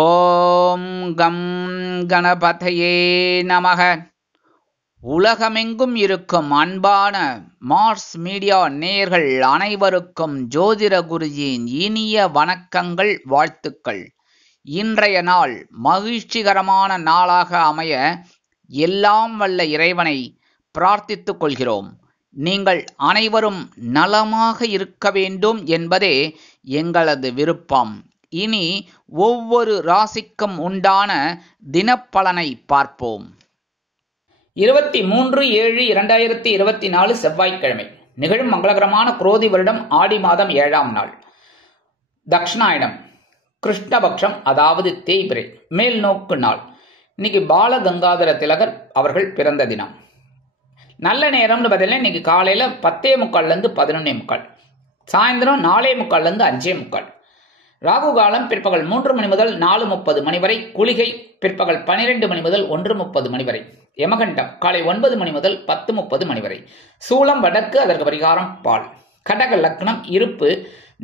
ஓம் come கணபதையே நமக. உலகமெங்கும் இருக்கும் அன்பான மார்ஸ் மீடியா நேயர்கள் அனைவருக்கும் ஜோதிட குருஜியின் இனிய வணக்கங்கள், வாழ்த்துக்கள். இன்றைய நாள் மகிழ்ச்சிகரமான நாளாக அமைய எல்லாம் வல்ல இறைவனை பிரார்த்தித்துக் கொள்கிறோம். நீங்கள் அனைவரும் நலமாக இருக்க வேண்டும் என்பதே எங்களது விருப்பம். இனி ஒவ்வொரு ராசிக்கும் உண்டான தினப்பலனை பார்ப்போம். 23/7/2024 செவ்வாய்க்கிழமை. நிகழும் மங்களகரமான குரோதி வருடம் ஆடி மாதம் 7ஆம் நாள். தக்ஷணாயனம், கிருஷ்ணபக்ஷம், அதாவது தேய்பிரை, மேல் நோக்கு நாள். இன்னைக்கு பால கங்காதர திலகர் அவர்கள் பிறந்த தினம். நல்ல நேரம்னு பார்த்தீங்கன்னா இன்னைக்கு காலையில் 10:45 11:45, சாயந்தரம் 4:45 5:45. ராகு காலம் பிற்பகல் 3 மணி முதல் 4:30 மணி வரை. குளிகை பிற்பகல் 12 மணி முதல் 1:30 மணி வரை. யமகண்டம் காலை 9 மணி முதல் 10:30 மணி வரை. சூலம் வடக்கு, அதற்கு பரிகாரம் பால். கடக லக்னம், இருப்பு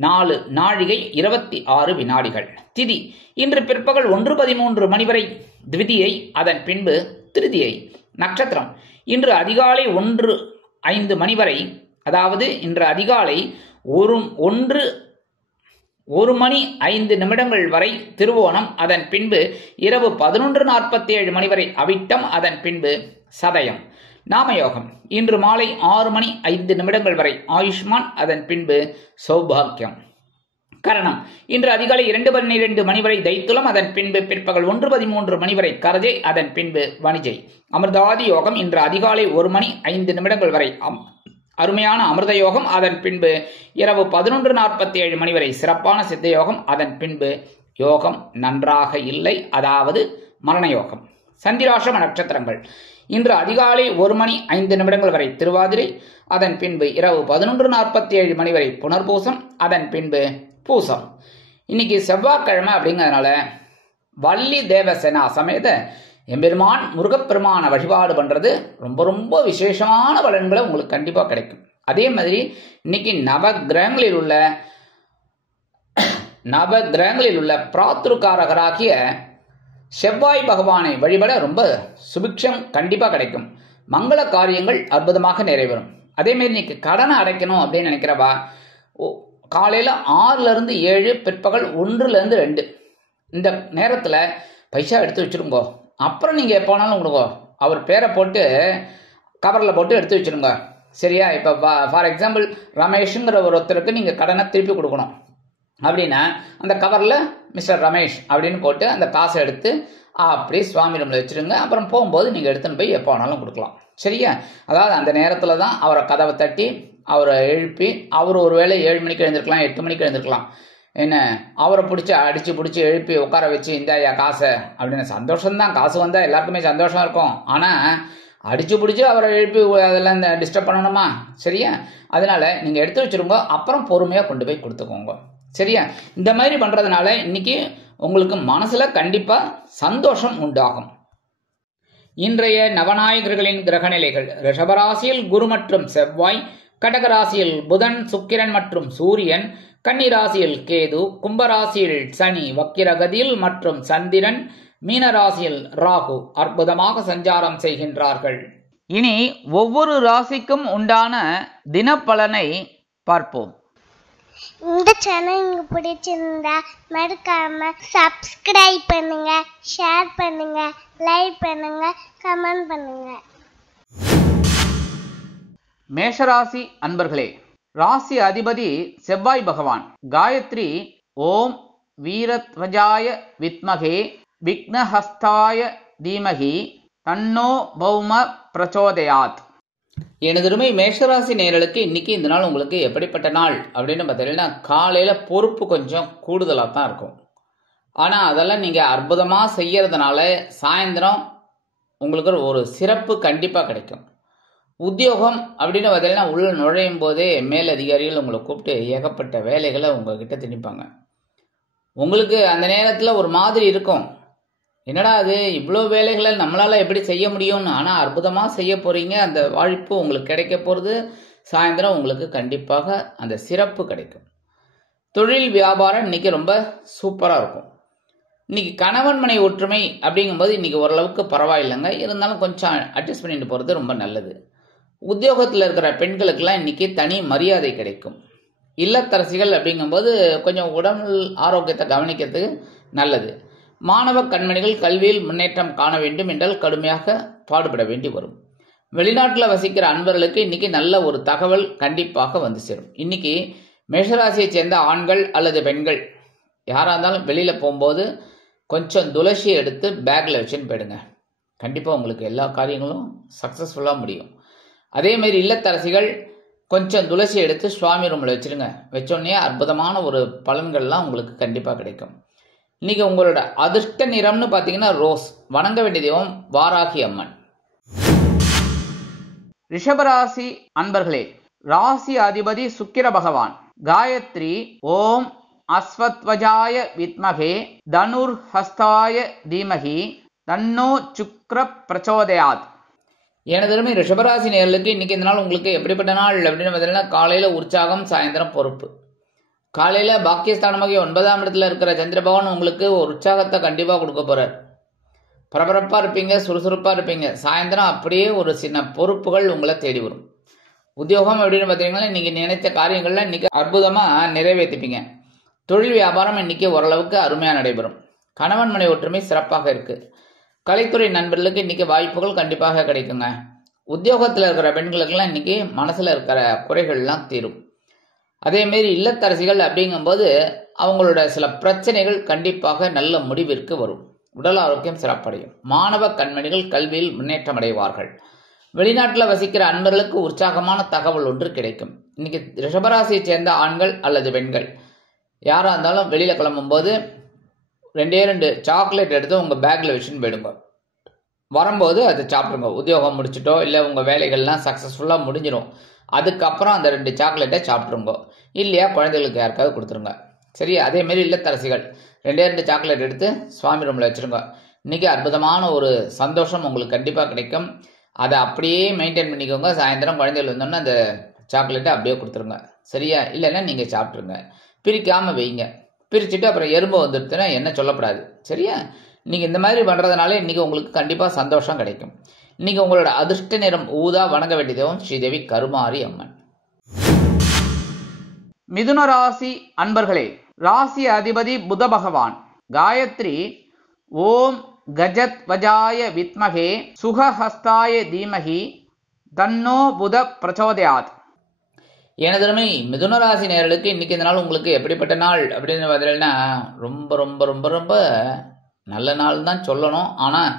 4 நாழிகை 26 வினாடிகள். திதி இன்று பிற்பகல் 1:13 மணி வரை த்விதியை, அதன் பின்பு திருதியை. நட்சத்திரம் இன்று அதிகாலை 1:05 மணி வரை, அதாவது இன்று அதிகாலை 1 மணி 5 நிமிடங்கள் வரை திருவோணம், அதன் பின்பு இரவு 11:47 மணி வரை அவிட்டம், அதன் பின்பு சதயம். நாமயோகம் இன்று மாலை 6 மணி 5 நிமிடங்கள் வரை ஆயுஷ்மான், அதன் பின்பு சௌபாக்கியம். கரணம் இன்று அதிகாலை 2:12 மணி வரை தைத்துலம், அதன் பின்பு பிற்பகல் 1:13 மணி வரை கரஜை, அதன் பின்பு வணிஜை. அமிர்தாதி யோகம் இன்று அதிகாலை 1 மணி 5 நிமிடங்கள் வரை அருமையான அமிர்த யோகம், அதன் பின்பு இரவு 11:47 மணி வரை சிறப்பான சித்த யோகம், அதன் பின்பு யோகம் நன்றாக இல்லை, அதாவது மரண யோகம். சந்திராசிரம நட்சத்திரங்கள் இன்று அதிகாலை 1 மணி 5 நிமிடங்கள் வரை திருவாதிரை, அதன் பின்பு இரவு 11:47 மணி வரை புனர்பூசம், அதன் பின்பு பூசம். இன்னைக்கு செவ்வாய்க்கிழமை அப்படிங்கிறதுனால வள்ளி தேவசேனா சமேத எம்பெருமான் முருகப்பெருமான வழிபாடு பண்றது ரொம்ப ரொம்ப விசேஷமான பலன்களை உங்களுக்கு கண்டிப்பா கிடைக்கும். அதே மாதிரி இன்னைக்கு நவகிரகங்களில் உள்ள பிராத்ருக்காரகராகிய செவ்வாய் பகவானை வழிபட ரொம்ப சுபிக்ஷம் கண்டிப்பா கிடைக்கும். மங்கள காரியங்கள் அற்புதமாக நிறைவேறும். அதே மாதிரி இன்னைக்கு கடனை அடைக்கணும் அப்படின்னு நினைக்கிறவா காலையில 6 to 7, பிற்பகல் 1 to 2 இந்த நேரத்துல பைசா எடுத்து வச்சிருங்கோ. அப்புறம் நீங்க எப்போனாலும் கொடுங்க. அவர் பேரை போட்டு கவரில் போட்டு எடுத்து வச்சிருங்க. சரியா? இப்போ ஃபார் எக்ஸாம்பிள் ரமேஷுங்கிற ஒருத்தருக்கு நீங்க கடனை திருப்பி கொடுக்கணும் அப்படின்னா அந்த கவரில் மிஸ்டர் ரமேஷ் அப்படின்னு போட்டு அந்த காசை எடுத்து அப்படி சுவாமி ரூமில் வச்சிருங்க. அப்புறம் போகும்போது நீங்கள் எடுத்துன்னு போய் எப்போ வேணாலும் கொடுக்கலாம். சரியா? அதாவது அந்த நேரத்தில் தான் அவரை கதவை தட்டி அவரை எழுப்பி, அவர் ஒருவேளை 7 மணிக்கு எழுந்திருக்கலாம், 8 மணிக்கு எழுந்திருக்கலாம். என்ன அவரை பிடிச்சி எழுப்பி உட்கார வச்சு இந்தாயா காசை அப்படின்னு சந்தோஷம்தான். காசு வந்தால் எல்லாருக்குமே சந்தோஷம் இருக்கும். ஆனால் அடிச்சு பிடிச்சி அவரை எழுப்பி அதெல்லாம் டிஸ்டர்ப் பண்ணணுமா? சரியா? அதனால நீங்கள் எடுத்து வச்சிருங்க. அப்புறம் பொறுமையாக கொண்டு போய் கொடுத்துக்கோங்க. சரியா? இந்த மாதிரி பண்ணுறதுனால இன்னைக்கு உங்களுக்கு மனசில் கண்டிப்பாக சந்தோஷம் உண்டாகும். இன்றைய நவநாயகர்களின் கிரகநிலைகள்: ரிஷபராசியில் குரு மற்றும் செவ்வாய், கடகராசியில் புதன், சுக்கிரன் மற்றும் சூரியன், கன்னிராசியில் கேது, கும்பராசியில் சனி வக்கிரகதியில் மற்றும் சந்திரன், மீனராசியில் ராகு அற்புதமாக சஞ்சாரம் செய்கின்றார்கள். இனி ஒவ்வொரு ராசிக்கும் உண்டான தினப்பலனை பார்ப்போம். இந்த சேனல் உங்களுக்கு பிடிச்சிருந்தா மறக்காம சப்ஸ்கிரைப் பண்ணுங்க, ஷேர் பண்ணுங்க, லைக் பண்ணுங்க, கமெண்ட் பண்ணுங்க. மேஷராசி அன்பர்களே, ராசி அதிபதி செவ்வாய் பகவான். காயத்ரி ஓம் வீரத்வஜாய வித்மகே விக்னஹஸ்தாய தீமகி தன்னோ பௌம பிரச்சோதயாத். எனதுருமை மேஷராசி நேயர்களுக்கு இன்னைக்கு இந்த நாள் உங்களுக்கு எப்படிப்பட்ட நாள் அப்படின்னு பார்த்தீங்கன்னா, காலையில் பொறுப்பு கொஞ்சம் கூடுதலாக தான் இருக்கும். ஆனால் அதெல்லாம் நீங்கள் அற்புதமாக செய்யறதுனால சாயந்தரம் உங்களுக்கு ஒரு சிறப்பு கண்டிப்பாக கிடைக்கும். உத்தியோகம் அப்படின்னு பார்த்தீங்கன்னா உள்ள நுழையும் போதே மேலதிகாரிகள் உங்களை கூப்பிட்டு ஏகப்பட்ட வேலைகளை உங்ககிட்ட திணிப்பாங்க. உங்களுக்கு அந்த நேரத்தில் ஒரு மாதிரி இருக்கும், என்னடா அது இவ்வளோ வேலைகளை நம்மளால் எப்படி செய்ய முடியும்னு. ஆனால் அற்புதமாக செய்ய போகிறீங்க. அந்த வாய்ப்பு உங்களுக்கு கிடைக்க போகிறது. சாயந்தரம் உங்களுக்கு கண்டிப்பாக அந்த சிறப்பு கிடைக்கும். தொழில் வியாபாரம் இன்னைக்கு ரொம்ப சூப்பராக இருக்கும். இன்னைக்கு கணவன் மனை ஒற்றுமை அப்படிங்கும்போது இன்னைக்கு ஓரளவுக்கு பரவாயில்லைங்க. இருந்தாலும் கொஞ்சம் அட்ஜஸ்ட் பண்ணிட்டு போகிறது ரொம்ப நல்லது. உத்தியோகத்தில் இருக்கிற பெண்களுக்கெல்லாம் இன்னைக்கு தனி மரியாதை கிடைக்கும். இல்லத்தரசிகள் அப்படிங்கும்போது கொஞ்சம் உடல் ஆரோக்கியத்தை கவனிக்கிறதுக்கு நல்லது. மாணவ கண்மணிகள் கல்வியில் முன்னேற்றம் காண வேண்டும் என்றால் கடுமையாக பாடுபட வேண்டி வரும். வெளிநாட்டில் வசிக்கிற அன்பர்களுக்கு இன்னைக்கு நல்ல ஒரு தகவல் கண்டிப்பாக வந்து சேரும். இன்னைக்கு மேஷராசியை சேர்ந்த ஆண்கள் அல்லது பெண்கள் யாராக இருந்தாலும் வெளியில் போகும்போது கொஞ்சம் துளசி எடுத்து பேக்கில் வச்சுன்னு போயிடுங்க. கண்டிப்பாக உங்களுக்கு எல்லா காரியங்களும் சக்ஸஸ்ஃபுல்லாக முடியும். அதேமாரி இல்லத்தரசிகள் கொஞ்சம் துளசி எடுத்து சுவாமி ரூமில் வச்சுருங்க. வச்சோடனே அற்புதமான ஒரு பலன்கள்லாம் உங்களுக்கு கண்டிப்பாக கிடைக்கும். இன்றைக்கி உங்களோட அதிர்ஷ்ட நிறம்னு பார்த்தீங்கன்னா ரோஸ். வணங்க வேண்டிய தெய்வம் வாராகி அம்மன். ரிஷபராசி அன்பர்களே, ராசி அதிபதி சுக்கிர பகவான். காயத்ரி ஓம் அஸ்வத்வஜாய வித்மகே தனுர் ஹஸ்தாய தீமகி தன்னோ சுக்ர பிரச்சோதயாத். எனதருமை ரிஷபராசி நேயர்களுக்கு இன்னைக்கு இந்த நாள் உங்களுக்கு எப்படிப்பட்ட நாள் அப்படின்னு பார்த்தீங்கன்னா, காலையில் உற்சாகம், சாயந்தரம் பொறுப்பு. காலையில் பாக்கியஸ்தானமாக 9ஆம் இடத்துல இருக்கிற சந்திர பகவான் உங்களுக்கு ஒரு உற்சாகத்தை கண்டிப்பாக கொடுக்க போகிறார். பரபரப்பாக இருப்பீங்க, சுறுசுறுப்பாக இருப்பீங்க. சாயந்தரம் அப்படியே ஒரு சின்ன பொறுப்புகள் உங்களை தேடி வரும். உத்தியோகம் அப்படின்னு பார்த்தீங்கன்னா இன்றைக்கி நினைத்த காரியங்கள்லாம் இன்றைக்கி அற்புதமாக நிறைவேற்றிப்பீங்க. தொழில் வியாபாரம் இன்றைக்கி ஓரளவுக்கு அருமையாக நடைபெறும். கணவன் மனை ஒற்றுமை சிறப்பாக இருக்குது. கலைத்துறை நண்பர்களுக்கு இன்றைக்கி வாய்ப்புகள் கண்டிப்பாக கிடைக்குங்க. உத்தியோகத்தில் இருக்கிற பெண்களுக்கெல்லாம் இன்றைக்கி மனசில் இருக்கிற குறைகள்லாம் தீரும். அதேமாரி இல்லத்தரசிகள் அப்படிங்கும்போது அவங்களோட சில பிரச்சனைகள் கண்டிப்பாக நல்ல முடிவிற்கு வரும். உடல் ஆரோக்கியம் சிறப்படையும். மாணவ கண்மணிகள் கல்வியில் முன்னேற்றம் அடைவார்கள். வெளிநாட்டில் வசிக்கிற அன்பர்களுக்கு உற்சாகமான தகவல் ஒன்று கிடைக்கும். இன்னைக்கு ரிஷபராசியை சேர்ந்த ஆண்கள் அல்லது பெண்கள் யாராக இருந்தாலும் வெளியில் கிளம்பும்போது 2 சாக்லேட் எடுத்து உங்கள் பேக்கில் வச்சுன்னு போயிடுங்க. வரும்போது அதை சாப்பிடுங்க. உத்தியோகம் முடிச்சுட்டோ இல்லை உங்கள் வேலைகள்லாம் சக்ஸஸ்ஃபுல்லாக முடிஞ்சிடும். அதுக்கப்புறம் அந்த 2 சாக்லேட்டை சாப்பிட்ருங்க. இல்லையா குழந்தைகளுக்கு யாருக்காவது கொடுத்துருங்க. சரி, அதேமாரி இல்லத்தரசிகள் 2 சாக்லேட் எடுத்து சுவாமி ரூமில் வச்சுருங்க. இன்றைக்கி அற்புதமான ஒரு சந்தோஷம் உங்களுக்கு கண்டிப்பாக கிடைக்கும். அதை அப்படியே மெயின்டைன் பண்ணிக்கோங்க. சாயந்தரம் குழந்தைகள் வந்தோன்னா அந்த சாக்லேட்டை அப்படியே கொடுத்துருங்க. சரியா? இல்லைன்னா நீங்கள் சாப்பிட்ருங்க. பிரிக்காமல் வைங்க. பிரிச்சுட்டு அப்புறம் எறும்பு வந்துடுதுன்னா என்ன சொல்லப்படாது. சரியா? நீங்கள் இந்த மாதிரி பண்ணுறதுனால இன்றைக்கி உங்களுக்கு கண்டிப்பாக சந்தோஷம் கிடைக்கும். இன்றைக்கி உங்களோட அதிர்ஷ்ட நிறம் ஊதா. வணங்க வேண்டிய தெய்வம் ஸ்ரீதேவி கருமாரி அம்மன். மிதுன ராசி அன்பர்களே, ராசி அதிபதி புத பகவான். காயத்ரி ஓம் கஜத் வஜாய வித்மகே சுகஹஸ்தாய தீமகி தன்னோ புத பிரச்சோதயாத். எனதருமை மிதுன ராசி நேயர்களுக்கு இன்னைக்கு இந்த நாள் உங்களுக்கு எப்படிப்பட்ட நாள் அப்படின்னு பார்த்தீங்கன்னா ரொம்ப ரொம்ப ரொம்ப ரொம்ப நல்ல நாள் தான் சொல்லணும். ஆனால்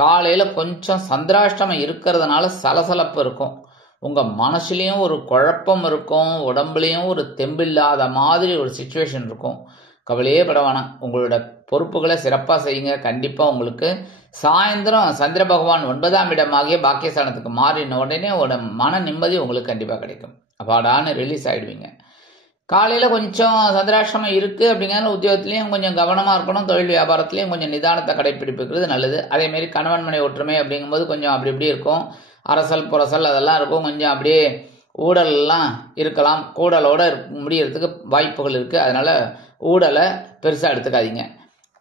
காலையில் கொஞ்சம் சந்திராஷ்டமம் இருக்கிறதுனால சலசலப்பு இருக்கும். உங்கள் மனசுலேயும் ஒரு குழப்பம் இருக்கும். உடம்புலேயும் ஒரு தெம்பில்லாத மாதிரி ஒரு சிச்சுவேஷன் இருக்கும். கவலையே பட வேணாம். உங்களோட பொறுப்புகளை சிறப்பாக செய்யுங்க. கண்டிப்பாக உங்களுக்கு சாயந்தரம் சந்திர பகவான் 9ஆம் இடமாகிய பாக்கியஸ்தானத்துக்கு மாறின உடனே ஒரு மன நிம்மதி உங்களுக்கு கண்டிப்பாக கிடைக்கும். அப்பாடான்னு ரிலீஸ் ஆகிடுவீங்க. காலையில் கொஞ்சம் சந்திராஷ்டமம் இருக்குது அப்படிங்கிறதுனால உத்தியோகத்துலேயும் கொஞ்சம் கவனமாக இருக்கணும். தொழில் வியாபாரத்துலேயும் கொஞ்சம் நிதானத்தை கடைப்பிடிப்புக்கிறது நல்லது. அதேமாரி கணவன் மனை ஒற்றுமை அப்படிங்கும்போது கொஞ்சம் அப்படி இப்படி இருக்கும். அரசல் புரசல் அதெல்லாம் இருக்கும். கொஞ்சம் அப்படியே ஊடல்லாம் இருக்கலாம். கூடலோடு முடியறதுக்கு வாய்ப்புகள் இருக்குது. அதனால் ஊடலை பெருசாக எடுத்துக்காதீங்க.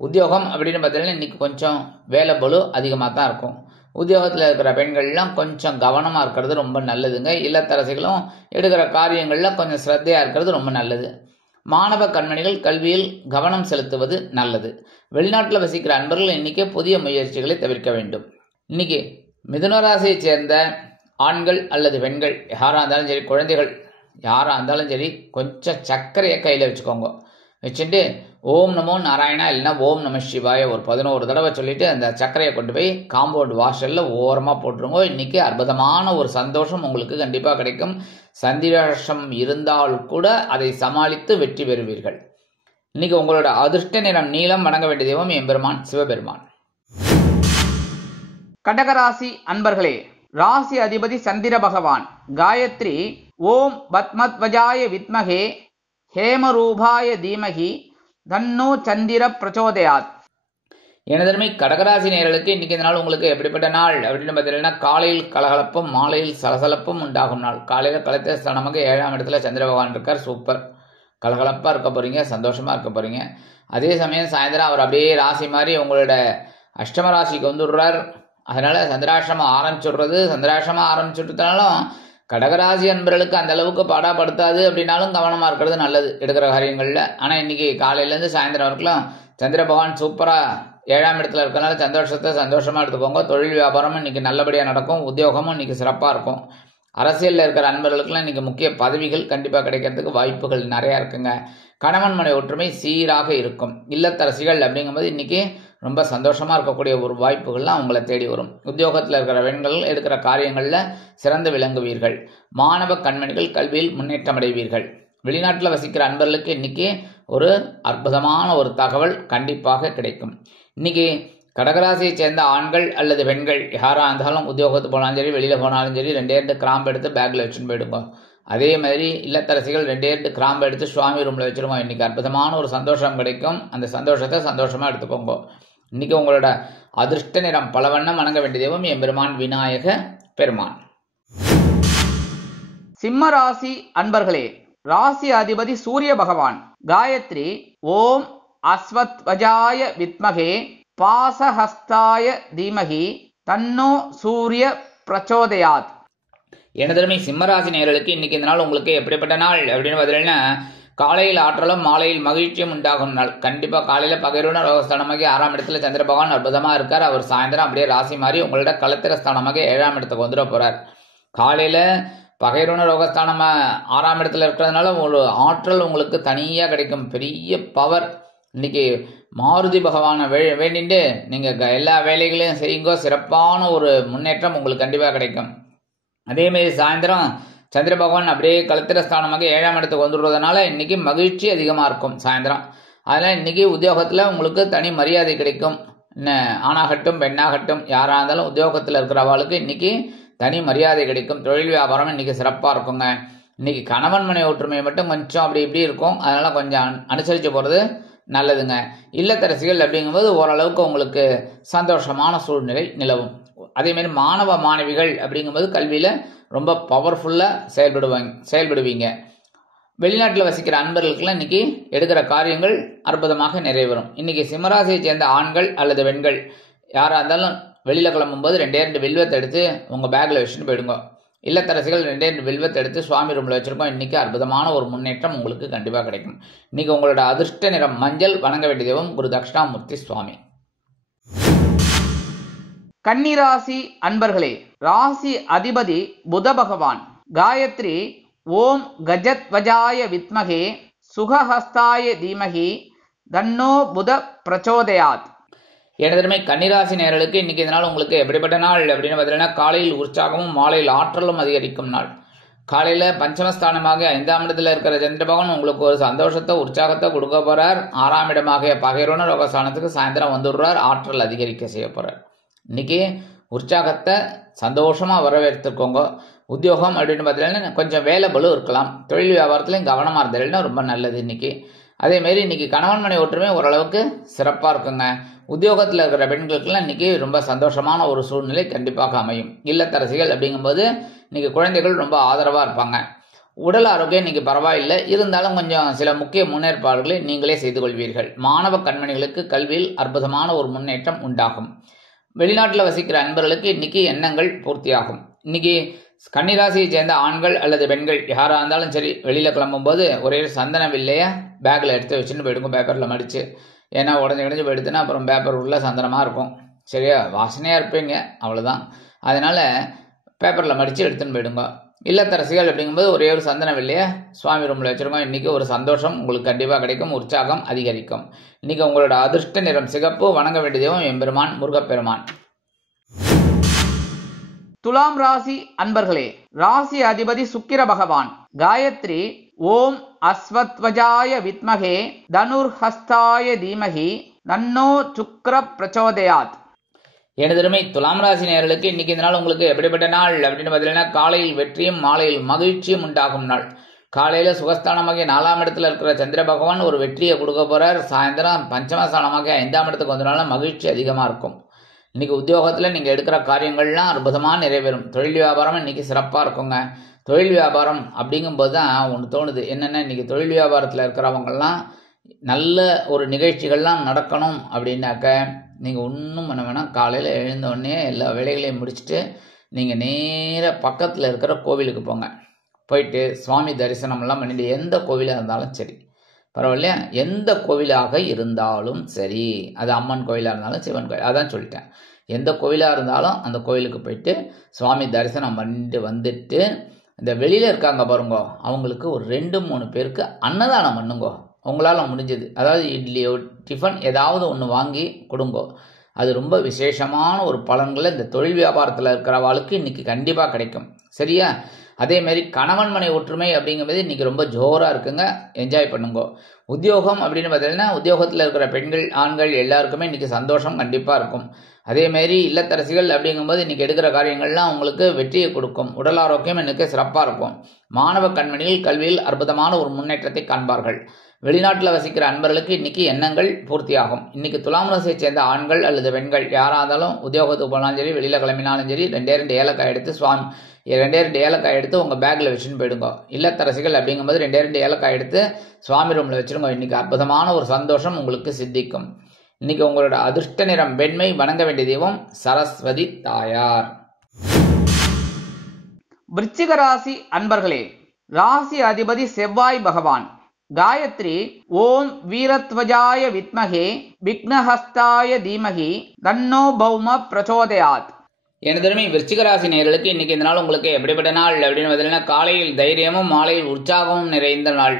உத்தியோகம் அப்படின்னு பார்த்தீங்கன்னா இன்றைக்கி கொஞ்சம் வேலை பளு அதிகமாக தான் இருக்கும். உத்தியோகத்தில் இருக்கிற பெண்கள்லாம் கொஞ்சம் கவனமாக இருக்கிறது ரொம்ப நல்லதுங்க. இல்லத்தரசிகளும் எடுக்கிற காரியங்களில் கொஞ்சம் சிரத்தையாக இருக்கிறது ரொம்ப நல்லது. மாணவ கண்மணிகள் கல்வியில் கவனம் செலுத்துவது நல்லது. வெளிநாட்டில் வசிக்கிற அன்பர்கள் இன்றைக்கி புதிய முயற்சிகளை தவிர்க்க வேண்டும். இன்றைக்கி மிதுனராசியை சேர்ந்த ஆண்கள் அல்லது பெண்கள் யாராக இருந்தாலும் சரி, குழந்தைகள் யாராக இருந்தாலும் சரி, கொஞ்சம் சர்க்கரையை கையில் வச்சுக்கோங்க. வச்சுட்டு ஓம் நமோ நாராயணா இல்லைன்னா ஓம் நம சிவாய ஒரு 11 தடவை சொல்லிவிட்டு அந்த சர்க்கரையை கொண்டு போய் காம்பவுண்ட் வாஷரில் ஓரமாக போட்டுருங்க. இன்றைக்கி அற்புதமான ஒரு சந்தோஷம் உங்களுக்கு கண்டிப்பாக கிடைக்கும். சந்திராஷ்டம் இருந்தால் கூட அதை சமாளித்து வெற்றி பெறுவீர்கள். இன்றைக்கி உங்களோட அதிர்ஷ்ட நிறம் நீலம். வணங்க வேண்டிய தெய்வம் எம்பெருமான் சிவபெருமான். கடகராசி அன்பர்களே, ராசி அதிபதி சந்திர பகவான். காயத்ரி ஓம் பத்மத்வஜாய வித்மகே ஹேமரூபாய தீமகி தன்னோ சந்திர பிரச்சோதயாத். எனதருமை கடகராசி நேயர்களுக்கு இன்றைக்கி இந்த நாள் உங்களுக்கு எப்படிப்பட்ட நாள் அப்படின்னு பார்த்தீங்கன்னா காலையில் கலகலப்பும் மாலையில் சலசலப்பும் உண்டாகும் நாள். காலையில் கலத்த ஸ்தானமாக 7ஆம் இடத்துல சந்திர பகவான் இருக்கார். சூப்பர். கலகலப்பாக இருக்க போகிறீங்க, சந்தோஷமாக இருக்க போகிறீங்க. அதே சமயம் சாயந்தரம் அவர் அப்படியே ராசி மாதிரி உங்களோட அஷ்டம ராசிக்கு வந்துடுறார். அதனால் சந்திராஷ்டமம் ஆரம்பிச்சுட்டனாலும் கடகராசி அன்பர்களுக்கு அந்த அளவுக்கு பாடாப்படுத்தாது அப்படின்னாலும் கவனமாக இருக்கிறது நல்லது எடுக்கிற காரியங்களில். ஆனால் இன்றைக்கி காலையிலேருந்து சாயந்தரம் வரைக்கும் சந்திர பகவான் சூப்பராக 7ஆம் இடத்துல இருக்கிறனால சந்தோஷமாக எடுத்துக்கோங்க. தொழில் வியாபாரமும் இன்றைக்கி நல்லபடியாக நடக்கும். உத்தியோகமும் இன்றைக்கி சிறப்பாக இருக்கும். அரசியலில் இருக்கிற அன்பர்களுக்கெல்லாம் இன்றைக்கி முக்கிய பதவிகள் கண்டிப்பாக கிடைக்கிறதுக்கு வாய்ப்புகள் நிறையா இருக்குங்க. கணவன் மனை ஒற்றுமை சீராக இருக்கும். இல்லத்தரசிகள் அப்படிங்கும்போது இன்றைக்கி ரொம்ப சந்தோஷமாக இருக்கக்கூடிய ஒரு வாய்ப்புகள்லாம் உங்களை தேடி வரும். உத்தியோகத்தில் இருக்கிற பெண்கள் எடுக்கிற காரியங்களில் சிறந்து விளங்குவீர்கள். மாணவ கண்மணிகள் கல்வியில் முன்னேற்றம் அடைவீர்கள். வெளிநாட்டில் வசிக்கிற அன்பர்களுக்கு இன்றைக்கி ஒரு அற்புதமான ஒரு தகவல் கண்டிப்பாக கிடைக்கும். இன்றைக்கி கடகராசியை சேர்ந்த ஆண்கள் அல்லது பெண்கள் யாராக இருந்தாலும் உத்தியோகத்துக்கு போனாலும் சரி, வெளியில் போனாலும் சரி, 2 கிராம்பு எடுத்து பேக்கில் வச்சுன்னு போயிடுங்க. அதே மாதிரி இல்லத்தரசிகள் 2 கிராம்பு எடுத்து சுவாமி ரூமில் வச்சுருங்க. இன்றைக்கி அற்புதமான ஒரு சந்தோஷம் கிடைக்கும். அந்த சந்தோஷத்தை சந்தோஷமாக எடுத்துக்கோங்க. இன்றைக்கி உங்களோட அதிர்ஷ்ட நிறம் பலவண்ணம். வணங்க வேண்டிய தெய்வம் எம்பெருமான் விநாயக பெருமான். சிம்ம ராசி அன்பர்களே, ராசி அதிபதி சூரிய பகவான். காயத்ரி ஓம் அஸ்வத்வஜாய வித்மகே பாசஹஸ்தாய தீமகி தன்னோ சூரிய பிரச்சோதயாத். எனதருமை சிம்மராசி நேயர்களுக்கு இன்னைக்கு இந்த நாள் உங்களுக்கு எப்படிப்பட்ட நாள் அப்படின்னு பதிலன்னா, காலையில் ஆற்றலும் மாலையில் மகிழ்ச்சியும் உண்டாகும் நாள். கண்டிப்பாக காலையில் பகைரோன ரோகஸ்தானமாகி 6ஆம் இடத்துல சந்திர பகவான் அற்புதமாக இருக்கார். அவர் சாயந்தரம் அப்படியே ராசி மாதிரி உங்களோட கலத்திர ஸ்தானமாக 7ஆம் இடத்துக்கு வந்துட போகிறார். காலையில் பகைரோன ரோகஸ்தானமாக 6ஆம் இடத்துல இருக்கிறதுனால ஒரு ஆற்றல் உங்களுக்கு தனியாக கிடைக்கும். பெரிய பவர். இன்னைக்கு மாருதி பகவானை வேண்டிட்டு நீங்கள் எல்லா வேலைகளையும் செய்யுங்க. சிறப்பான ஒரு முன்னேற்றம் உங்களுக்கு கண்டிப்பாக கிடைக்கும். அதேமாரி சாயந்தரம் சந்திர பகவான் அப்படியே கலத்திர ஸ்தானமாக 7ஆம் இடத்துக்கு வந்துடுறதுனால இன்னைக்கு மகிழ்ச்சி அதிகமாக இருக்கும் சாயந்தரம். அதனால் இன்னைக்கு உத்தியோகத்தில் உங்களுக்கு தனி மரியாதை கிடைக்கும். ஆணாகட்டும் பெண்ணாகட்டும் யாராக இருந்தாலும் உத்தியோகத்தில் இருக்கிறவளுக்கு இன்னைக்கு தனி மரியாதை கிடைக்கும். தொழில் வியாபாரம் இன்னைக்கு சிறப்பாக இருக்குங்க. இன்னைக்கு கணவன் மனை ஒற்றுமை மட்டும் கொஞ்சம் அப்படி இப்படி இருக்கும். அதனால் கொஞ்சம் அனுசரித்து போகிறது நல்லதுங்க. இல்லத்தரசிகள் அப்படிங்கும்போது ஓரளவுக்கு உங்களுக்கு சந்தோஷமான சூழ்நிலை நிலவும். அதேமாரி மாணவ மாணவிகள் அப்படிங்கும்போது கல்வியில் ரொம்ப பவர்ஃபுல்லாக செயல்படுவீங்க. வெளிநாட்டில் வசிக்கிற அன்பர்களுக்கெல்லாம் இன்றைக்கி எடுக்கிற காரியங்கள் அற்புதமாக நிறைவேறும். இன்றைக்கி சிம்மராசியை சேர்ந்த ஆண்கள் அல்லது பெண்கள் யாராக இருந்தாலும் வெளியில் கிளம்பும்போது 2 வில்வத்தை எடுத்து உங்கள் பேக்கில் வச்சுட்டு போயிடுங்க. இல்லத்தரசிகள் 2 வில்வத்தை எடுத்து சுவாமி ரூமில் வச்சுருக்கோம். இன்றைக்கி அற்புதமான ஒரு முன்னேற்றம் உங்களுக்கு கண்டிப்பாக கிடைக்கும். இன்றைக்கி உங்களோட அதிர்ஷ்ட நிறம் மஞ்சள். வணங்க வேண்டிய தெய்வம் குரு தட்சிணாமூர்த்தி சுவாமி. கன்னிராசி அன்பர்களே, ராசி அதிபதி புத பகவான். காயத்ரி ஓம் கஜத்வஜாய வித்மகே சுகஹஸ்தாய தீமகி தன்னோ புத பிரச்சோதயாத். எனதருமை கன்னிராசி நேயர்களுக்கு இன்னைக்கு இதனால் உங்களுக்கு எப்படிப்பட்ட நாள் அப்படின்னு பார்த்தீங்கன்னா, காலையில் உற்சாகமும் மாலையில் ஆற்றலும் அதிகரிக்கும் நாள். காலையில் பஞ்சமஸ்தானமாக 5ஆம் இடத்துல இருக்கிற சந்திர பகவான் உங்களுக்கு ஒரு சந்தோஷத்தை உற்சாகத்தை கொடுக்க போகிறார். 6ஆம் இடமாக பகைரோன ரோகஸ்தானத்துக்கு சாயந்தரம் வந்துடுறார். ஆற்றல் அதிகரிக்க செய்ய போகிறார். இன்னைக்கு உற்சாகத்தை சந்தோஷமாக வரவேற்றுக்கோங்க. உத்தியோகம் அப்படின்னு பார்த்தீங்கன்னா கொஞ்சம் வேலை பளு இருக்கலாம். தொழில் வியாபாரத்துலையும் கவனமாக இருந்ததுன்னா ரொம்ப நல்லது இன்னைக்கு. அதேமாரி இன்னைக்கு கணவன் மனை ஒற்றுமை ஓரளவுக்கு சிறப்பாக இருக்குங்க. உத்தியோகத்தில் இருக்கிற பெண்களுக்கெல்லாம் இன்னைக்கு ரொம்ப சந்தோஷமான ஒரு சூழ்நிலை கண்டிப்பாக அமையும். இல்லத்தரசிகள் அப்படிங்கும்போது இன்னைக்கு குழந்தைகள் ரொம்ப ஆதரவாக இருப்பாங்க. உடல் ஆரோக்கியம் இன்னைக்கு பரவாயில்லை, இருந்தாலும் கொஞ்சம் சில முக்கிய முன்னேற்பாடுகளை நீங்களே செய்து கொள்வீர்கள். மாணவ கண்மணிகளுக்கு கல்வியில் அற்புதமான ஒரு முன்னேற்றம் உண்டாகும். வெளிநாட்டில் வசிக்கிற அன்பர்களுக்கு இன்னைக்கு எண்ணங்கள் பூர்த்தியாகும். இன்னைக்கு கன்னிராசியை சேர்ந்த ஆண்கள் அல்லது பெண்கள் யாராக இருந்தாலும் சரி, வெளியில் கிளம்பும்போது ஒரே சந்தன வில்லைய பேக்கில் எடுத்து வச்சுன்னு போயிடுங்க, பேப்பரில் மடித்து. ஏன்னா உடஞ்சி போயிடுத்துன்னா அப்புறம் பேப்பர் உள்ள சந்தனமாக இருக்கும். சரியா, வாசனையாக இருப்பீங்க, அவ்வளோதான். அதனால் பேப்பரில் மடித்து எடுத்துன்னு போயிடுங்க. இல்லத்தரசிகள் அப்படிங்கும்போது ஒரே ஒரு சந்தன வில்லைய சுவாமி ரூமில் வச்சுருக்கோம். இன்றைக்கி ஒரு சந்தோஷம் உங்களுக்கு கண்டிப்பாக கிடைக்கும். உற்சாகம் அதிகரிக்கும். இன்றைக்கி உங்களோட அதிர்ஷ்ட நிறம் சிகப்பு. வணங்க வேண்டிய தெய்வம் எம்பெருமான் முருகப்பெருமான். துலாம் ராசி அன்பர்களே, ராசி அதிபதி சுக்கிர பகவான். காயத்ரி ஓம் அஸ்வத்வஜாய வித்மகே தனுர்ஹஸ்தாய தீமகி தன்னோ சுக்ர பிரச்சோதயாத். எனதருமை துலாம் ராசி நேயர்களுக்கு இன்னைக்கு இந்த நாள் உங்களுக்கு எப்படிப்பட்ட நாள் அப்படின்னு பார்த்தீங்கன்னா, காலையில் வெற்றியும் மாலையில் மகிழ்ச்சியும் உண்டாகும் நாள். காலையில் சுகஸ்தானமாக 4ஆம் இடத்துல இருக்கிற சந்திர பகவான் ஒரு வெற்றியை கொடுக்க போகிறார். சாயந்தரம் பஞ்சமஸ்தானமாக 5ஆம் இடத்துக்கு வந்தனால மகிழ்ச்சி அதிகமாக இருக்கும். இன்னைக்கு உத்தியோகத்தில் நீங்கள் எடுக்கிற காரியங்கள்லாம் அற்புதமாக நிறைவேறும். தொழில் வியாபாரம் இன்னைக்கு சிறப்பாக இருக்குங்க. தொழில் வியாபாரம் அப்படிங்கும்போது தான் ஒன்று தோணுது. என்னென்னா இன்றைக்கி தொழில் வியாபாரத்தில் இருக்கிறவங்கெல்லாம் நல்ல ஒரு நிகழ்ச்சிகள்லாம் நடக்கணும் அப்படின்னாக்க நீங்கள் ஒன்றும் பண்ண வேணாம். காலையில் எழுந்தோடனே எல்லா வேலைகளையும் முடிச்சுட்டு நீங்கள் நேராக பக்கத்தில் இருக்கிற கோவிலுக்கு போங்க. போயிட்டு சுவாமி தரிசனம்லாம் பண்ணிட்டு, எந்த கோவிலாக இருந்தாலும் சரி பரவாயில்லையா, எந்த கோவிலாக இருந்தாலும் சரி, அது அம்மன் கோவிலாக இருந்தாலும் சிவன் கோவில், அதான் சொல்லிட்டேன். எந்த கோவிலாக இருந்தாலும் அந்த கோவிலுக்கு போயிட்டு சுவாமி தரிசனம் பண்ணிட்டு வந்துட்டு, இந்த வெளியில் இருக்காங்க பாருங்கோ, அவங்களுக்கு ஒரு 2-3 பேருக்கு அன்னதானம் பண்ணுங்கோ உங்களால் முடிஞ்சது. அதாவது இட்லியோ டிஃபன் ஏதாவது ஒன்று வாங்கி கொடுங்கோ. அது ரொம்ப விசேஷமான ஒரு பலன்களை இந்த தொழில் வியாபாரத்தில் இருக்கிறவாளுக்கு இன்றைக்கி கண்டிப்பாக கிடைக்கும். சரியா? அதேமாரி கணவன் மனை ஒற்றுமை அப்படிங்கிறது இன்றைக்கி ரொம்ப ஜோராக இருக்குங்க. என்ஜாய் பண்ணுங்கோ. உத்தியோகம் அப்படின்னு பார்த்தீங்கன்னா உத்தியோகத்தில் இருக்கிற பெண்கள் ஆண்கள் எல்லாருக்குமே இன்றைக்கி சந்தோஷம் கண்டிப்பாக இருக்கும். அதேமாரி இல்லத்தரசிகள் அப்படிங்கும்போது இன்றைக்கி எடுக்கிற காரியங்கள்லாம் உங்களுக்கு வெற்றியை கொடுக்கும். உடல் ஆரோக்கியம் இன்றைக்கி சிறப்பாக இருக்கும். மாணவ கண்மணிகள் கல்வியில் அற்புதமான ஒரு முன்னேற்றத்தை காண்பார்கள். வெளிநாட்டில் வசிக்கிற அன்பர்களுக்கு இன்றைக்கி எண்ணங்கள் பூர்த்தியாகும். இன்றைக்கி துலாம் ராசியை சேர்ந்த ஆண்கள் அல்லது பெண்கள் யாராக இருந்தாலும் உத்தியோகத்துக்கு போனாலும் சரி, வெளியில் கிளம்பினாலும் சரி, 2 ஏலக்காய் எடுத்து 2 ஏலக்காய் எடுத்து உங்கள் பேக்கில் வச்சுன்னு போயிடுங்க. இல்லத்தரசிகள் அப்படிங்கும்போது 2 ஏலக்காய் எடுத்து சுவாமி ரூமில் வச்சுருங்க. இன்றைக்கி அற்புதமான ஒரு சந்தோஷம் உங்களுக்கு சித்திக்கும். இன்றைக்கி உங்களோட அதிர்ஷ்ட நிறம் வெண்மை. வணங்க வேண்டிய தெய்வம் சரஸ்வதி தாயார். விருச்சிக ராசி அன்பர்களே, ராசி அதிபதி செவ்வாய் பகவான். காயத்ரி ஓம் வீரத்வஜாய வித்மகே விக்னஹஸ்தாய தீமகி தன்னோ பௌம பிரச்சோதயாத். எனதருமை விருச்சிக ராசி நேயர்களுக்கு இன்னைக்கு இந்த நாள் உங்களுக்கு எப்படிப்பட்ட நாள் அப்படின்னு பார்த்தீங்கன்னா, காலையில் தைரியமும் மாலையில் உற்சாகமும் நிறைந்த நாள்.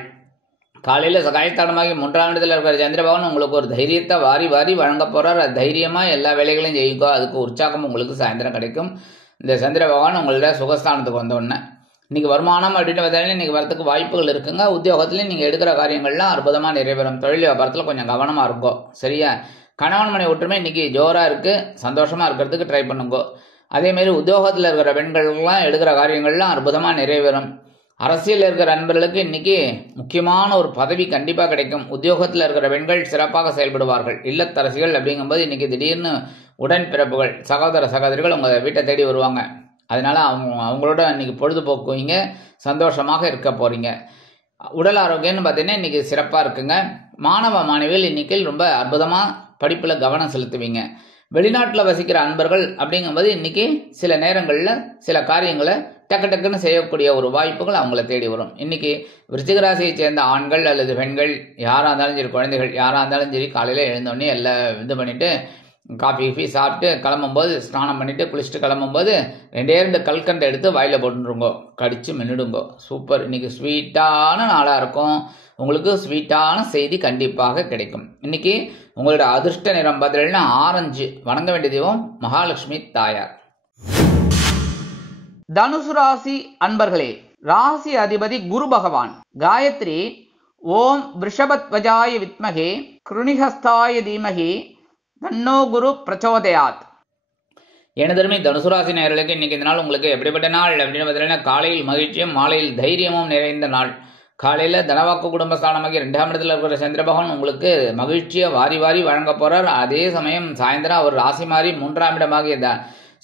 காலையில் சகாயஸ்தானமாகி 3ஆம் இடத்துல இருக்கிற சந்திரபகவான் உங்களுக்கு ஒரு தைரியத்தை வாரி வாரி வழங்க போகிறார். அது தைரியமாக எல்லா வேலைகளையும் செய்யுங்க. அதுக்கு உற்சாகம் உங்களுக்கு சாயந்தரம் கிடைக்கும். இந்த சந்திர பகவான் உங்களோட சுகஸ்தானத்துக்கு வந்தோடனே இன்றைக்கி வருமானம் அப்படின்னு பார்த்தீங்கன்னா இன்றைக்கி வரத்துக்கு வாய்ப்புகள் இருக்குங்க. உத்தியோகத்துலேயும் நீங்கள் எடுக்கிற காரியங்கள்லாம் அற்புதமாக நிறைவேறும். தொழில் வியாபாரத்தில் கொஞ்சம் கவனமாக இருக்கும். சரியா? கணவன் மனை ஒற்றுமை இன்றைக்கி ஜோராக இருக்குது. சந்தோஷமாக இருக்கிறதுக்கு ட்ரை பண்ணுங்கோ. அதேமாரி உத்தியோகத்தில் இருக்கிற பெண்கள்லாம் எடுக்கிற காரியங்கள்லாம் அற்புதமாக நிறைவேறும். அரசியலில் இருக்கிற நண்பர்களுக்கு இன்றைக்கி முக்கியமான ஒரு பதவி கண்டிப்பாக கிடைக்கும். உத்தியோகத்தில் இருக்கிற பெண்கள் சிறப்பாக செயல்படுவார்கள். இல்லத்தரசிகள் அப்படிங்கும்போது இன்றைக்கி திடீர்னு உடன்பிறப்புகள் சகோதர சகோதரிகள் உங்கள் வீட்டை தேடி வருவாங்க. அதனால் அவங்களோட இன்றைக்கி பொழுதுபோக்குவீங்க. சந்தோஷமாக இருக்க போகிறீங்க. உடல் ஆரோக்கியம்னு பார்த்தீங்கன்னா இன்றைக்கி சிறப்பாக இருக்குங்க. மாணவ மாணவிகள் இன்றைக்கி ரொம்ப அற்புதமாக படிப்பில் கவனம் செலுத்துவீங்க. வெளிநாட்டில் வசிக்கிற அன்பர்கள் அப்படிங்கும்போது இன்றைக்கி சில நேரங்களில் சில காரியங்களை டக்குன்னு செய்யக்கூடிய ஒரு வாய்ப்புகள் அவங்கள தேடி வரும். இன்றைக்கி விருச்சிக ராசியை சேர்ந்த ஆண்கள் அல்லது பெண்கள் யாராக இருந்தாலும் சரி, குழந்தைகள் யாராக இருந்தாலும் சரி, காலையில் எழுந்தோடனே எல்லாம் இது பண்ணிவிட்டு காஃபி சாப்பிட்டு கிளம்பும்போது ஸ்நானம் பண்ணிவிட்டு குளிச்சுட்டு கிளம்பும்போது 2 கல்கண்டை எடுத்து வாயில் போட்டுருங்கோ. கடித்து மென்னுடுங்கோ. சூப்பர். இன்றைக்கி ஸ்வீட்டான நாளாக இருக்கும். உங்களுக்கு ஸ்வீட்டான செய்தி கண்டிப்பாக கிடைக்கும். இன்றைக்கி உங்களோட அதிர்ஷ்ட நிறம் பார்த்தீங்கன்னா ஆரஞ்சு. வணங்க வேண்டிய தெய்வம் மகாலட்சுமி தாயார். தனுசு ராசி அன்பர்களே, ராசி அதிபதி குரு பகவான். காயத்ரி ஓம் விருஷபத்வஜாய வித்மகே கிருணிஹஸ்தாய தீமகி தன்னோ குரு பிரச்சோதயாத். எனதருமை தனுசு ராசி நேயர்களுக்கு இன்னைக்கு இந்த நாள் உங்களுக்கு எப்படிப்பட்ட நாள் அப்படின்னு பார்த்தீங்கன்னா, காலையில் மகிழ்ச்சியும் மாலையில் தைரியமும் நிறைந்த நாள். காலையில் தனவாக்கு குடும்பஸ்தானமாகி 2ஆம் இடத்துல இருக்கிற சந்திர பகவான் உங்களுக்கு மகிழ்ச்சியை வாரி வாரி வழங்க போகிறார். அதே சமயம் சாயந்தரம் அவர் ராசி மாறி 3ஆம் இடமாகிய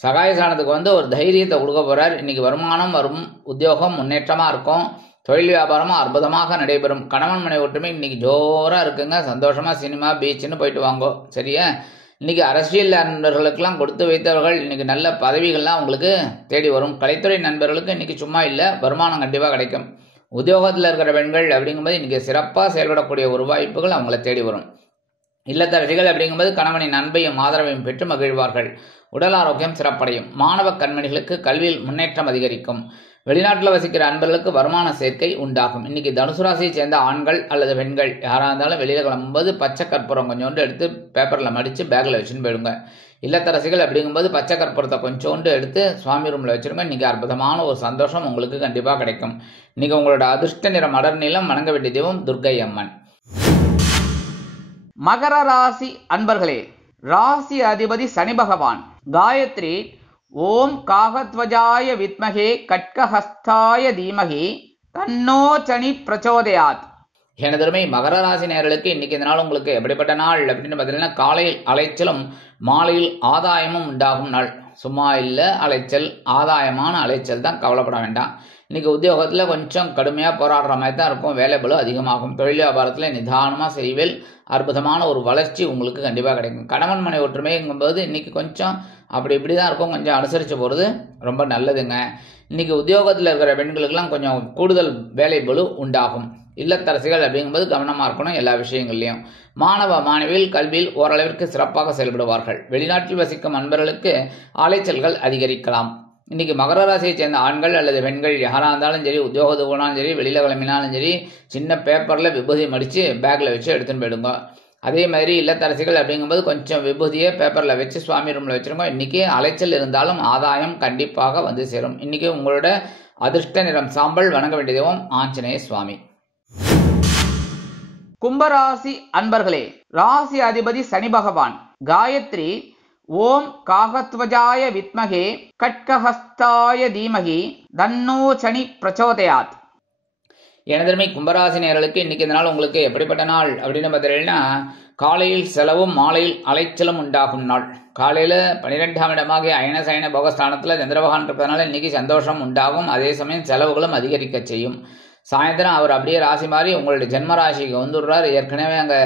சகாயஸ்தானத்துக்கு வந்து ஒரு தைரியத்தை கொடுக்க போகிறார். இன்றைக்கி வருமானம் வரும். உத்தியோகம் முன்னேற்றமாக இருக்கும். தொழில் வியாபாரமும் அற்புதமாக நடைபெறும். கணவன் மனை ஒற்றுமை இன்றைக்கி ஜோராக இருக்குங்க. சந்தோஷமாக சினிமா பீச்சுன்னு போயிட்டு வாங்கோ. சரியா? இன்றைக்கி அரசியல் நண்பர்களுக்கெல்லாம் கொடுத்து வைத்தவர்கள் இன்றைக்கி நல்ல பதவிகள்லாம் உங்களுக்கு தேடி வரும். கலைத்துறை நண்பர்களுக்கு இன்றைக்கி சும்மா இல்லை, வருமானம் கண்டிப்பாக கிடைக்கும். உத்தியோகத்தில் இருக்கிற பெண்கள் அப்படிங்கும்போது இன்றைக்கி சிறப்பாக செயல்படக்கூடிய ஒரு வாய்ப்புகள் அவங்கள தேடி வரும். இல்லத்தரசிகள் அப்படிங்கும்போது கணவனின் அன்பையும் ஆதரவையும் பெற்று மகிழ்வார்கள். உடல் ஆரோக்கியம் சிறப்படையும். மாணவ கண்மணிகளுக்கு கல்வியில் முன்னேற்றம் அதிகரிக்கும். வெளிநாட்டில் வசிக்கிற அன்பர்களுக்கு வருமான சேர்க்கை உண்டாகும். இன்றைக்கி தனுசு ராசியை சேர்ந்த ஆண்கள் அல்லது பெண்கள் யாராக இருந்தாலும் வெளியில் கிளம்பும்போது பச்சை கற்பூரம் கொஞ்சோண்டு எடுத்து பேப்பரில் மடித்து பேக்கில் வச்சுன்னு போயிடுங்க. இல்லத்தரசிகள் அப்படிங்கும்போது பச்சை கற்பூரத்தை கொஞ்சோண்டு எடுத்து சுவாமி ரூமில் வச்சுருங்க. இன்றைக்கி அற்புதமான ஒரு சந்தோஷம் உங்களுக்கு கண்டிப்பாக கிடைக்கும். இன்றைக்கி உங்களோட அதிர்ஷ்ட நிறம் அடர் நீளம். வணங்க வேண்டிய தெய்வம் துர்க்கை அம்மன். மகர ராசி அன்பர்களே, ராசி அதிபதி சனி பகவான். காயத்ரி ஓம் காகத்வஜாய வித்மகே கட்கஹஸ்தாய தீமகி தன்னோ சனி பிரச்சோதயாத். எனதருமை மகர ராசி நேயர்களுக்கு இன்னைக்கு இந்த நாள் உங்களுக்கு எப்படிப்பட்ட நாள் அப்படின்னு பார்த்தீங்கன்னா, காலையில் அலைச்சலும் மாலையில் ஆதாயமும் உண்டாகும் நாள். சும்மா இல்லை, அலைச்சல் ஆதாயமான அலைச்சல் தான், கவலைப்பட வேண்டாம். இன்றைக்கி உத்தியோகத்தில் கொஞ்சம் கடுமையாக போராடுற மாதிரி தான் இருக்கும். வேலை பளு அதிகமாகும். தொழில் வியாபாரத்தில் நிதானமாக செய்வேல். அற்புதமான ஒரு வளர்ச்சி உங்களுக்கு கண்டிப்பாக கிடைக்கும். கணவன் மனை ஒற்றுமைங்கும்போது இன்றைக்கி கொஞ்சம் அப்படி இப்படி தான் இருக்கும். கொஞ்சம் அனுசரித்து போகிறது ரொம்ப நல்லதுங்க. இன்றைக்கி உத்தியோகத்தில் இருக்கிற பெண்களுக்கெல்லாம் கொஞ்சம் கூடுதல் வேலை பளு உண்டாகும். இல்லத்தரசிகள் அப்படிங்கும்போது கவனமாக இருக்கணும் எல்லா விஷயங்கள்லையும். மாணவ மாணவிகள் கல்வியில் ஓரளவிற்கு சிறப்பாக செயல்படுவார்கள். வெளிநாட்டில் வசிக்கும் அன்பர்களுக்கு அலைச்சல்கள் அதிகரிக்கலாம். இன்றைக்கி மகர ராசியை சேர்ந்த ஆண்கள் அல்லது பெண்கள் யாராக இருந்தாலும் சரி, உத்தியோகத்துக்கு போனாலும் சரி, வெளியில் கிளம்பினாலும் சரி, சின்ன பேப்பரில் விபூதி மடித்து பேக்கில் வச்சு எடுத்துன்னு போயிடுங்க. அதே மாதிரி இல்லத்தரசிகள் அப்படிங்கும்போது கொஞ்சம் விபூதியை பேப்பரில் வச்சு சுவாமி ரூமில் வச்சுருங்க. இன்றைக்கி அலைச்சல் இருந்தாலும் ஆதாயம் கண்டிப்பாக வந்து சேரும். இன்றைக்கி உங்களோட அதிர்ஷ்ட நிறம் சாம்பல். வணங்க வேண்டிய தெய்வம் ஆஞ்சநேய சுவாமி. கும்பராசி அன்பர்களே, ராசி அதிபதி சனி பகவான். காயத்ரி ஓம் காகத்வஜாய வித்மகே கட்கஹஸ்தாய தீமகி தன்னோ சனி பிரச்சோதயாத். எனதருமை கும்பராசி நேயர்களுக்கு இன்னைக்கு இந்த நாள் உங்களுக்கு எப்படிப்பட்ட நாள் அப்படின்னு பார்த்தீங்கன்னா, காலையில் செலவும் மாலையில் அலைச்சலும் உண்டாகும் நாள். காலையில் 12ஆம் இடமாகிய அயன சயன போகஸ்தானத்தில் சந்திரபகவான் இருக்கிறதுனால இன்னைக்கு சந்தோஷம் உண்டாகும். அதே சமயம் செலவுகளும் அதிகரிக்க செய்யும். சாயந்தரம் அவர் அப்படியே ராசி மாறி உங்களுடைய ஜென்ம ராசிக்கு வந்துடுறார். ஏற்கனவே அங்கே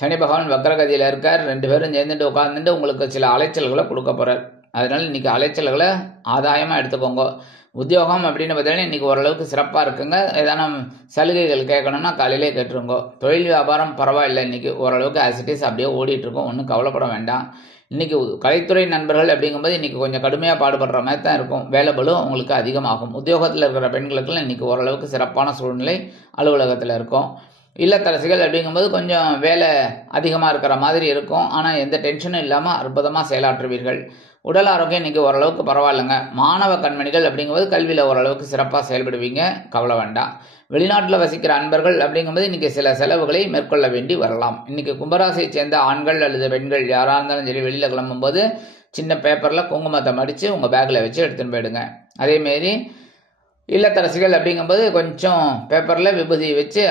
சனி பகவான் வக்ரகதியில் இருக்கார். 2 பேரும் சேர்ந்துட்டு உட்காந்துட்டு உங்களுக்கு சில அலைச்சல்களை கொடுக்க போகிறார். அதனால் இன்றைக்கி அலைச்சல்களை ஆதாயமாக எடுத்துக்கோங்க. உத்தியோகம் அப்படின்னு பார்த்தீங்கன்னா இன்றைக்கி ஓரளவுக்கு சிறப்பாக இருக்குங்க. ஏதானும் சலுகைகள் கேட்கணும்னா காலையிலே கேட்டுருங்கோ. தொழில் வியாபாரம் பரவாயில்லை, இன்றைக்கி ஓரளவுக்கு ஆசிட்டிஸ் அப்படியே ஓடிட்டுருக்கோம். ஒன்றும் கவலைப்பட வேண்டாம். இன்றைக்கி கலைத்துறை நண்பர்கள் அப்படிங்கும்போது இன்றைக்கி கொஞ்சம் கடுமையாக பாடுபடுற மாதிரி தான் இருக்கும். வேலை பளு உங்களுக்கு அதிகமாகும். உத்தியோகத்தில் இருக்கிற பெண்களுக்கெல்லாம் இன்றைக்கி ஓரளவுக்கு சிறப்பான சூழ்நிலை அலுவலகத்தில் இருக்கும். இல்லத்தரசிகள் அப்படிங்கும்போது கொஞ்சம் வேலை அதிகமாக இருக்கிற மாதிரி இருக்கும். ஆனால் எந்த டென்ஷனும் இல்லாமல் அற்புதமாக செயலாற்றுவீர்கள். உடல் ஆரோக்கியம் இன்றைக்கி ஓரளவுக்கு பரவாயில்லைங்க. மாணவ கண்மணிகள் அப்படிங்கும்போது கல்வியில் ஓரளவுக்கு சிறப்பாக செயல்படுவீங்க, கவலை வேண்டாம். வெளிநாட்டில் வசிக்கிற அன்பர்கள் அப்படிங்கும்போது இன்றைக்கி சில செலவுகளை மேற்கொள்ள வேண்டி வரலாம். இன்றைக்கி கும்பராசியை சேர்ந்த ஆண்கள் அல்லது பெண்கள் யாராக இருந்தாலும் சரி, வெளியில் கிளம்பும்போது சின்ன பேப்பரில் குங்குமத்தை மடித்து உங்கள் பேக்கில் வச்சு எடுத்துன்னு போயிடுங்க. அதேமாரி இல்லத்தரசிகள் அப்படிங்கும்போது கொஞ்சம் பேப்பரில் விபூதி வச்சு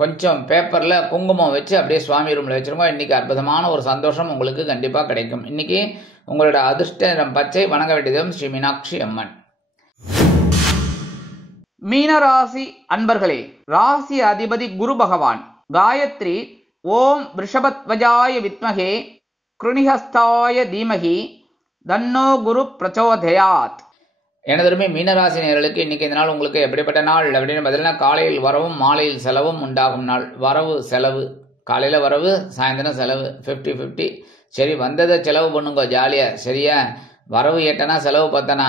கொஞ்சம் பேப்பரில் குங்குமம் வச்சு அப்படியே சுவாமி ரூமில் வச்சுருங்க. இன்றைக்கி அற்புதமான ஒரு சந்தோஷம் உங்களுக்கு கண்டிப்பாக கிடைக்கும். இன்றைக்கி உங்களோட அதிர்ஷ்ட நிறம் பச்சை. வணங்க வேண்டியதும் ஸ்ரீ மீனாட்சி அம்மன். மீனராசி அன்பர்களே, ராசி அதிபதி குரு பகவான். காயத்ரி ஓம் ரிஷபத்வஜாய வித்மகே கிருணிஹஸ்தாய தீமகி தன்னோ குரு பிரச்சோதயாத். எனதருமை மீனராசி நேயர்களுக்கு இன்றைக்கி இந்த நாள் உங்களுக்கு எப்படிப்பட்ட நாள் அப்படின்னு பார்த்தீங்கன்னா, காலையில் வரவும் மாலையில் செலவும் உண்டாகும் நாள். வரவு செலவு, காலையில் வரவு சாயந்தரம் செலவு 50-50. சரி, வந்ததை செலவு பண்ணுங்க ஜாலியாக. சரியா, வரவு ஏட்டனா செலவு பத்தனா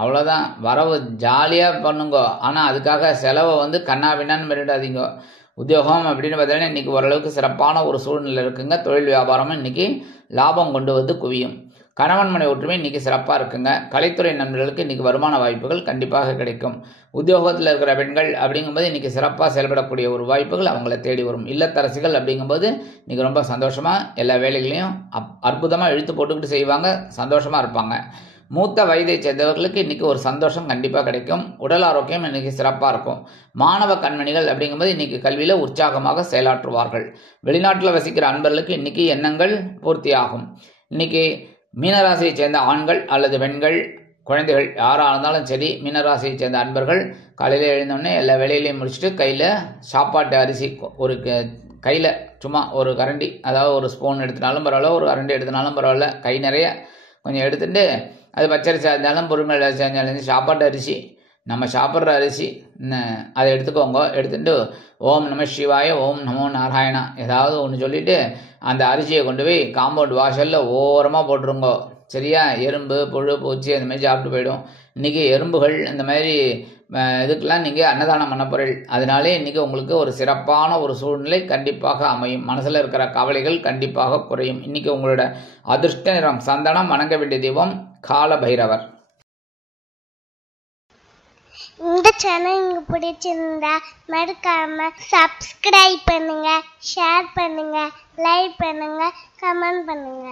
அவ்வளோதான். வரவு ஜாலியாக பண்ணுங்க. ஆனால் அதுக்காக செலவை கண்ணா பின்னான்னு மிரட்டாதீங்க. உத்தியோகம் அப்படின்னு பார்த்தீங்கன்னா இன்றைக்கி ஓரளவுக்கு சிறப்பான ஒரு சூழ்நிலை இருக்குங்க. தொழில் வியாபாரமும் இன்றைக்கி லாபம் கொண்டு வந்து குவியும். கணவன் மனை ஒற்றுமை இன்றைக்கி சிறப்பாக இருக்குங்க. கலைத்துறை நண்பர்களுக்கு இன்றைக்கி வருமான வாய்ப்புகள் கண்டிப்பாக கிடைக்கும். உத்தியோகத்தில் இருக்கிற பெண்கள் அப்படிங்கும்போது இன்றைக்கி சிறப்பாக செயல்படக்கூடிய ஒரு வாய்ப்புகள் அவங்கள தேடி வரும். இல்லத்தரசிகள் அப்படிங்கும்போது இன்றைக்கி ரொம்ப சந்தோஷமாக எல்லா வேலைகளையும் அற்புதமாக இழுத்து போட்டுக்கிட்டு செய்வாங்க, சந்தோஷமாக இருப்பாங்க. மூத்த வயதை சேர்ந்தவர்களுக்கு இன்றைக்கி ஒரு சந்தோஷம் கண்டிப்பாக கிடைக்கும். உடல் ஆரோக்கியம் இன்றைக்கி சிறப்பாக இருக்கும். மாணவ கண்மணிகள் அப்படிங்கும்போது இன்றைக்கி கல்வியில் உற்சாகமாக செயலாற்றுவார்கள். வெளிநாட்டில் வசிக்கிற அன்பர்களுக்கு இன்றைக்கி எண்ணங்கள் பூர்த்தியாகும். இன்றைக்கி மீனராசியை சேர்ந்த ஆண்கள் அல்லது பெண்கள், குழந்தைகள் யாராக இருந்தாலும் சரி, மீனராசியை சேர்ந்த அன்பர்கள் காலையில் எழுந்தோடனே எல்லா வேலையிலையும் முடிச்சுட்டு கையில் சாப்பாட்டு அரிசி ஒரு கையில் சும்மா ஒரு கரண்டி, அதாவது ஒரு ஸ்பூன் எடுத்துனாலும் பரவாயில்ல, ஒரு கரண்டி எடுத்துனாலும் பரவாயில்ல, கை நிறைய கொஞ்சம் எடுத்துட்டு அது பச்சரிசி இருந்தாலும் பொறுமை செஞ்சாலும் சாப்பாட்டு அரிசி, நம்ம சாப்பிட்ற அரிசி அதை எடுத்துக்கோங்க. எடுத்துட்டு ஓம் நம சிவாய, ஓம் நமோ நாராயணா ஏதாவது ஒன்று சொல்லிவிட்டு அந்த அரிசியை கொண்டு போய் காம்பவுண்ட் வாசலில் ஓரமாக போட்டுருங்கோ. சரியா, எறும்பு புழு பூச்சி அந்த மாதிரி சாப்பிட்டு போயிடும். இன்றைக்கி எறும்புகள் இந்த மாதிரி இதுக்கெல்லாம் நீங்கள் அன்னதானம் பண்ண போகிறீர்கள். அதனாலே இன்றைக்கி உங்களுக்கு ஒரு சிறப்பான ஒரு சூழ்நிலை கண்டிப்பாக அமையும். மனசில் இருக்கிற கவலைகள் கண்டிப்பாக குறையும். இன்றைக்கி உங்களோட அதிர்ஷ்ட நிறம் சந்தனம். வணங்க வேண்டிய தெய்வம் கால பைரவர். இந்த சேனல் உங்களுக்கு பிடிச்சிருந்தா மறக்காம சப்ஸ்கிரைப் பண்ணுங்க, ஷேர் பண்ணுங்க, லைக் பண்ணுங்க, கமெண்ட் பண்ணுங்க.